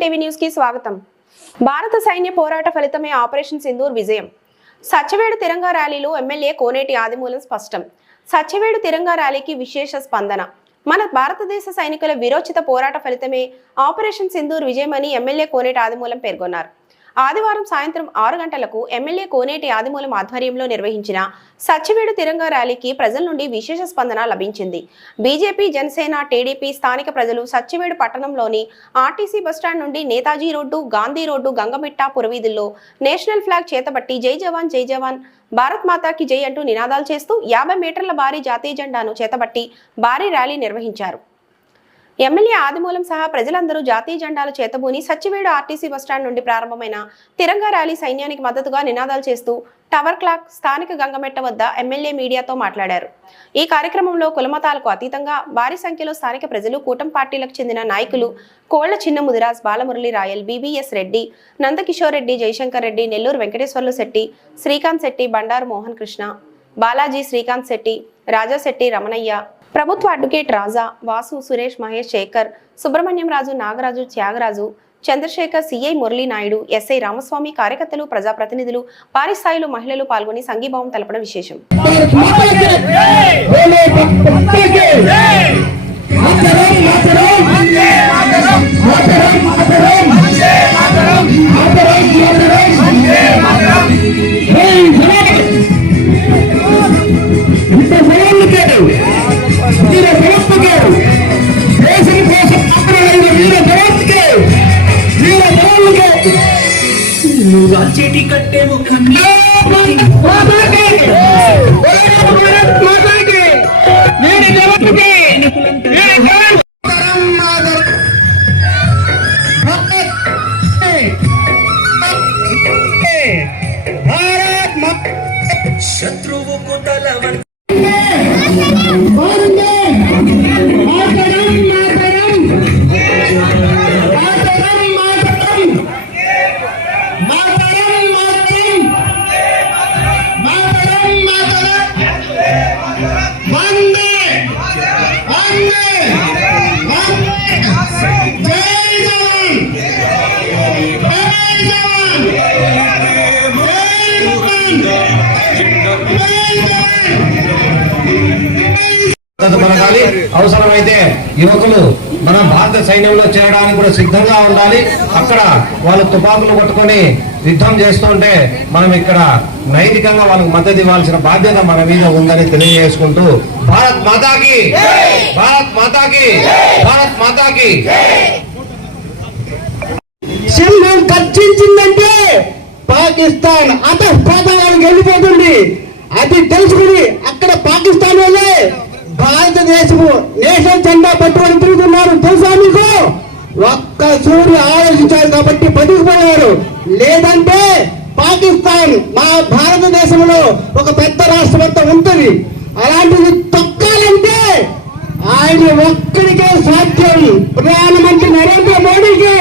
TV న్యూస్కి స్వాగతం. భారత సైన్య పోరాట ఫలితమే ఆపరేషన్ సింధూర్ విజయం. సత్యవేడు తిరంగా ర్యాలీలో ఎమ్మెల్యే కోనేటి ఆదిమూలం స్పష్టం. సత్యవేడు తిరంగా ర్యాలీకి విశేష స్పందన. మన భారతదేశ సైనికుల విరోచిత పోరాట ఫలితమే ఆపరేషన్ సింధూర్ విజయమని ఎమ్మెల్యే కోనేటి ఆదిమూలం పేర్కొన్నారు. ఆదివారం సాయంత్రం ఆరు గంటలకు ఎమ్మెల్యే కోనేటి ఆదిమూలం ఆధ్వర్యంలో నిర్వహించిన సచ్చివేడు తిరంగ ర్యాలీకి ప్రజల నుండి విశేష స్పందన లభించింది. బీజేపీ జనసేన టీడీపీ స్థానిక ప్రజలు సచ్చివేడు పట్టణంలోని ఆర్టీసీ బస్టాండ్ నుండి నేతాజీ రోడ్డు గాంధీ రోడ్డు గంగమిట్ట పురవీధుల్లో నేషనల్ ఫ్లాగ్ చేతబట్టి జై జవాన్ జై జవాన్ భారత్ మాతాకి జై అంటూ నినాదాలు చేస్తూ యాభై మీటర్ల భారీ జాతీయ జెండాను చేతబట్టి భారీ ర్యాలీ నిర్వహించారు. ఎమ్మెల్యే ఆదిమూలం సహా ప్రజలందరూ జాతీయ జెండాలు చేతబూని సచ్చివేడు ఆర్టీసీ బస్టాండ్ నుండి ప్రారంభమైన తిరంగా ర్యాలీ సైన్యానికి మద్దతుగా నినాదాలు చేస్తూ టవర్ క్లాక్ స్థానిక గంగమెట్ట వద్ద ఎమ్మెల్యే మీడియాతో మాట్లాడారు. ఈ కార్యక్రమంలో కులమతాలకు అతీతంగా భారీ సంఖ్యలో స్థానిక ప్రజలు కూటం పార్టీలకు చెందిన నాయకులు కోళ్ళ చిన్న ముదిరాజ్ బాలమురళి రాయల్ బీబీఎస్ రెడ్డి నందకిషోర్ రెడ్డి జయశంకర్ రెడ్డి నెల్లూరు వెంకటేశ్వర్లు శెట్టి శ్రీకాంత్ శెట్టి బండారు మోహన్ కృష్ణ బాలాజీ శ్రీకాంత్ శెట్టి రాజాశెట్టి రమణయ్య ప్రభుత్వ advocate Raja Vasu Suresh Mahesh Sekhar Subrahmanyam Raju Nagaraju Tyagaraju Chandrasekhar CI Murali Naidu SI Ramaswamy కార్యకర్తలు ప్రజాప్రతినిధులు భారీ స్థాయిలో మహిళలు పాల్గొని సంఘీభావం తెలపడం విశేషం. చేటి కట్టే ముఖం. శత్రువుకు తల వంటే అవసరమైతే యువకులు మన భారత సైన్యంలో చేరడానికి కూడా సిద్ధంగా ఉండాలి. అక్కడ వాళ్ళు తుపాకులు పట్టుకొని యుద్ధం చేస్తుంటే మనం ఇక్కడ నైతికంగా వాళ్ళకి మద్దతు ఇవ్వాల్సిన బాధ్యత మన మీద ఉందని తెలియజేసుకుంటూ భారత్ మాతాకి భారత్ మాతాకి భారత్ మాతాకి. సింహం ఖర్చించిందంటే పాకిస్తాన్ అత పాతాళానికి వెళ్ళిపోతుంది. అది తెలుసుకుని అక్కడ పాకిస్తాన్ వాళ్ళే భారతదేశము నేషనల్ జెండా పట్టుకొని తిరుగుతున్నారు. తెలుసా మీకు? ఒక్క సూర్య ఆలోచించారు కాబట్టి బతికిపోయారు లేదంటే పాకిస్తాన్ మా భారతదేశంలో ఒక పెద్ద రాష్ట్రమంతా ఉంటుంది. అలాంటిది తొక్కాలంటే ఆయన ఒక్కడికే సాధ్యం. ప్రధానమంత్రి నరేంద్ర మోడీకి.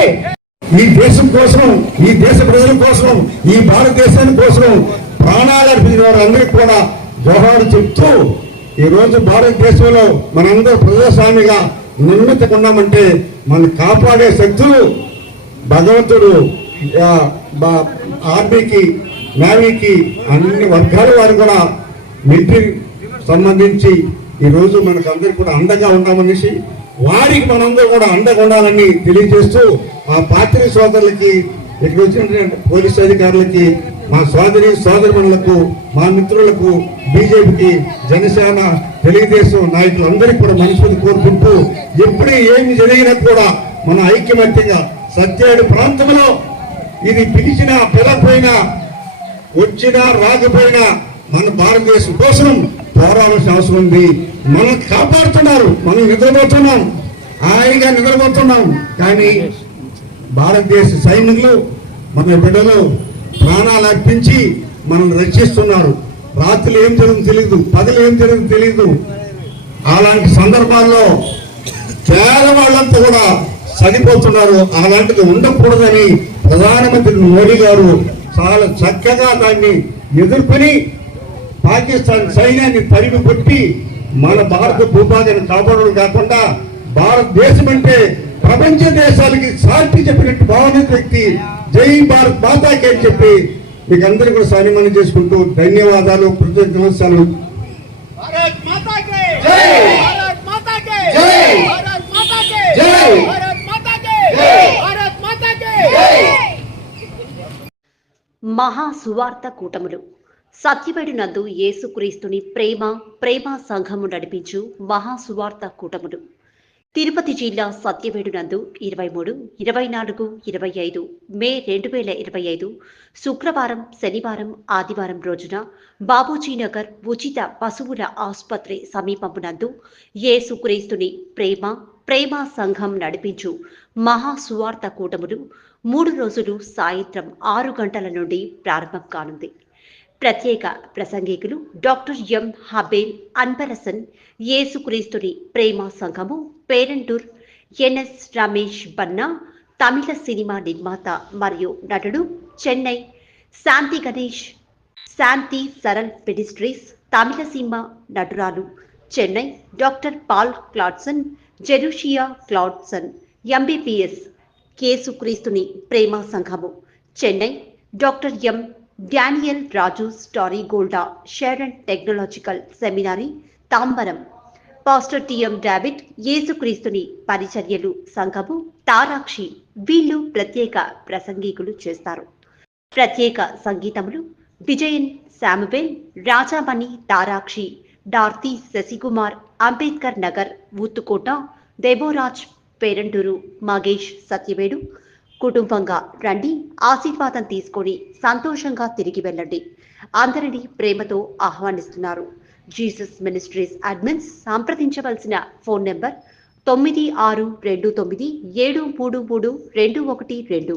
ఈ దేశం కోసం ఈ దేశ ప్రజల కోసం ఈ భారతదేశాని కోసం ప్రాణాలు అర్పించిన వారందరికీ కూడా జోహారు చెప్తూ ఈ రోజు భారతదేశంలో మనందరూ ప్రజాస్వామిగా నిర్మితకున్నామంటే మనం కాపాడే శక్తులు భగవంతుడు ఆర్మీకి నేవీకి అన్ని వర్గాల వారు కూడా మిలిటరీ సంబంధించి ఈరోజు మనకు అందరికి కూడా అండగా ఉన్నామనేసి వారికి మనందరూ కూడా అండగా ఉండాలని తెలియజేస్తూ ఆ పాత్రి సోదరులకి ఇక్కడ వచ్చినటువంటి పోలీస్ అధికారులకి మా సోదరి సోదరులకు మా మిత్రులకు బీజేపీకి జనసేన తెలుగుదేశం నాయకులందరికీ కూడా మనస్ఫూర్తి కోరుకుంటూ ఎప్పుడు ఏమి జరిగినా కూడా మన ఐక్యమత్యంగా సత్యాడు ప్రాంతంలో ఇది పిలిచినా పిలకపోయినా వచ్చినా రాకపోయినా మన భారతదేశం కోసం పోరాడాల్సిన అవసరం ఉంది. మనం కాపాడుతున్నారు మనం నిద్రపోతున్నాం. హాయిగా నిద్రపోతున్నాం. కానీ భారతదేశ సైనికులు మన బిడ్డలు ప్రాణాలు అర్పించి మనం రక్షిస్తున్నారు. రాత్రులు ఏం జరుగుతుందో తెలియదు పగలు ఏం జరుగుతుందో తెలియదు అలాంటి సందర్భాల్లో పేదవాళ్ళంతా కూడా చనిపోతున్నారు. అలాంటిది ఉండకూడదని ప్రధానమంత్రి మోడీ గారు చాలా చక్కగా దాన్ని ఎదుర్కొని పాకిస్తాన్ సైన్యాన్ని తరిమి పెట్టి మన భారత భూభాగాన్ని కాపాడడం కాకుండా భారతదేశం అంటే ప్రపంచ దేశాలకి సాటి చెప్పినట్టు భావన వ్యక్తి జై భారత్ మాతాకి అని చెప్పి మీకు అందరూ కూడా సానిమని చేసుకుంటూ ధన్యవాదాలు కృతజ్ఞతలు. సెలవు మహా సువార్త కూటములు. సత్యవేడు నందు యేసుక్రీస్తుని ప్రేమ ప్రేమ సంఘము నడిపించు మహాసువార్త కూటములు. తిరుపతి జిల్లా సత్యవేడు నందు ఇరవై మూడు ఇరవై నాలుగు ఇరవై ఐదు మే రెండు వేల ఇరవై ఐదు శుక్రవారం శనివారం ఆదివారం రోజున బాబూజీనగర్ ఉచిత పశువుల ఆసుపత్రి సమీపమునందు ఏసుక్రీస్తుని ప్రేమ ప్రేమ సంఘం నడిపించు మహా సువార్త కూటములు మూడు రోజులు సాయంత్రం ఆరు గంటల నుండి ప్రారంభం కానుంది. ప్రత్యేక ప్రసంగికులు డాక్టర్ ఎం. హబేల్ అన్బరసన్ యేసుక్రీస్తుని ప్రేమ సంఘము పేరంటూర్ ఎన్ఎస్ రమేష్ బన్నా తమిళ సినిమా నిర్మాత మరియు నటుడు చెన్నై శాంతి గణేష్ శాంతి సరల్ పెడిస్ట్రీస్ తమిళ cinema నటురాలు Chennai doctor Paul Claudson Jerushia Claudson Mbps కేసుక్రీస్తుని ప్రేమ సంఘము Chennai doctor M Daniel Raju starry గోల్డా share and technological seminary Tambaram pastor TM David యేసుక్రీస్తుని పరిచర్యలు సంఘము తారాక్షి వీళ్ళు ప్రత్యేక ప్రసంగికులు చేస్తారు. ప్రత్యేక సంగీతములు విజయన్ శాముబెల్ రాజామణి తారాక్షి డార్తి శశికుమార్ అంబేద్కర్ నగర్ ఊత్తుకోట దేబోరాజ్ పేరంటూరు మగేష్ సత్యవేడు. కుటుంబంగా రండి ఆశీర్వాదం తీసుకొని సంతోషంగా తిరిగి వెళ్ళండి. అందరినీ ప్రేమతో ఆహ్వానిస్తున్నారు. జీసస్ మినిస్ట్రీస్ అడ్మిన్స్ సంప్రదించవలసిన ఫోన్ నెంబర్ తొమ్మిది ఆరు రెండు తొమ్మిది ఏడు మూడు మూడు రెండు ఒకటి రెండు.